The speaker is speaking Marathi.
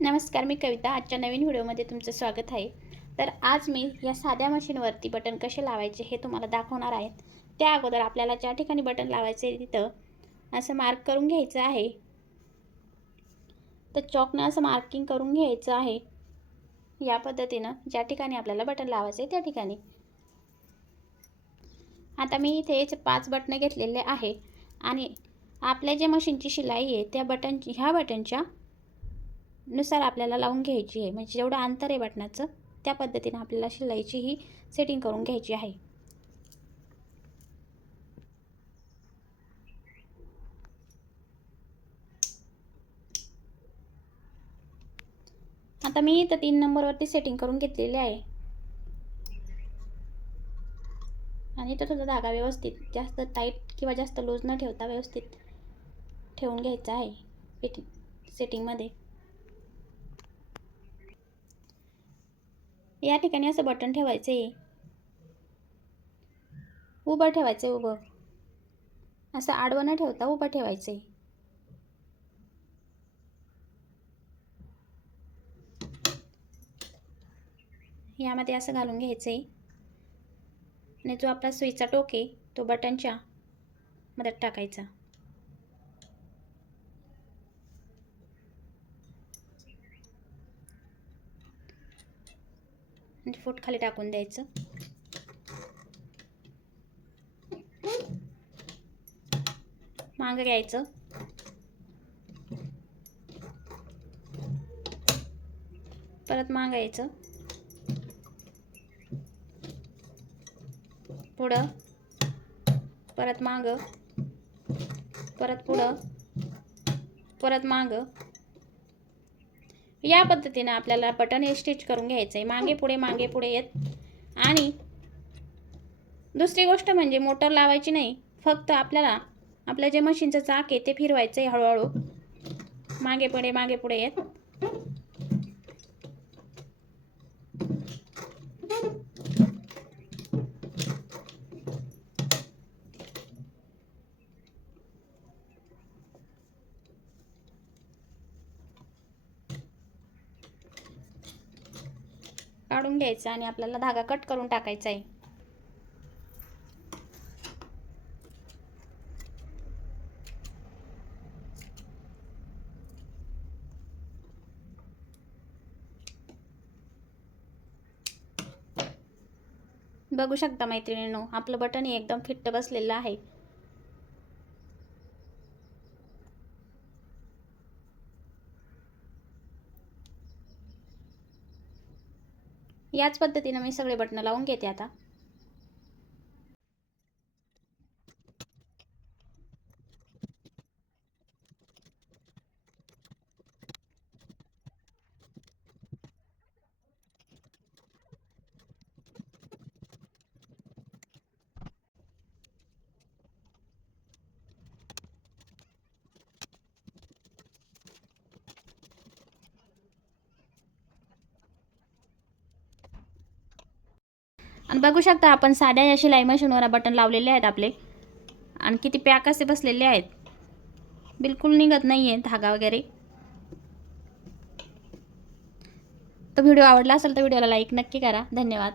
नमस्कार मी कविता. आजच्या नवीन व्हिडिओमध्ये तुमचं स्वागत आहे. तर आज मी या साध्या मशीनवरती बटन कसे लावायचे हे तुम्हाला दाखवणार आहेत त्या अगोदर आपल्याला ज्या ठिकाणी बटन लावायचे तिथं असं मार्क करून घ्यायचं आहे. तर चॉकनं असं मार्किंग करून घ्यायचं आहे. या पद्धतीनं ज्या ठिकाणी आपल्याला बटन लावायचं आहे त्या ठिकाणी. आता मी इथे पाच बटणं घेतलेले आहे. आणि आपल्या जे मशीनची शिलाई आहे त्या बटनची ह्या बटनच्या नुसार आपल्याला लावून घ्यायची आहे. म्हणजे जेवढं अंतर आहे बटनाचं त्या पद्धतीनं आपल्याला शिलाईची ही सेटिंग करून घ्यायची आहे. आता मी इथं तीन नंबरवरती सेटिंग करून घेतलेली आहे. आणि इथं सुद्धा धागा व्यवस्थित जास्त टाईट किंवा जास्त लूज न ठेवता व्यवस्थित ठेवून घ्यायचा आहे. फिटिंग सेटिंगमध्ये या ठिकाणी असं बटन ठेवायचं आहे. उभं ठेवायचं आहे उभं. असं आडवं न ठेवता उभं ठेवायचं आहे. यामध्ये असं घालून घ्यायचं आहे. आणि जो आपला सुईचा टोके तो बटनच्या मदत टाकायचा. म्हणजे आणि फूट खाली टाकून द्यायचं. मांग घ्यायचं. परत मागायचं पुढं. परत मागं. परत पुढं. परत माग. या पद्धतीनं आपल्याला बटन हे स्टिच करून घ्यायचं आहे मागे पुढे मागे पुढे येत. आणि दुसरी गोष्ट म्हणजे मोटर लावायची नाही. फक्त आपल्याला आपलं जे मशीनचं चाक आहे ते फिरवायचं आहे हळूहळू. मागे पुढे मागे पुढे येत. काढून घ्यायचा आणि आपल्याला धागा कट करून टाकायचा आहे. बघू शकता मैत्रिणींनो आपलं बटन एकदम फिट्ट बसलेलं आहे. याच पद्धतीनं मी सगळे बटणं लावून घेते आता. आणि बघू शकता आपण साध्या या शिलाई मशीनवर बटन लावलेले आहेत आपले. आणि किती पॅक असे बसलेले आहेत. बिलकुल निघत नाही आहे धागा वगैरे. तर व्हिडिओ आवडला असेल तर व्हिडिओला लाईक नक्की करा. धन्यवाद.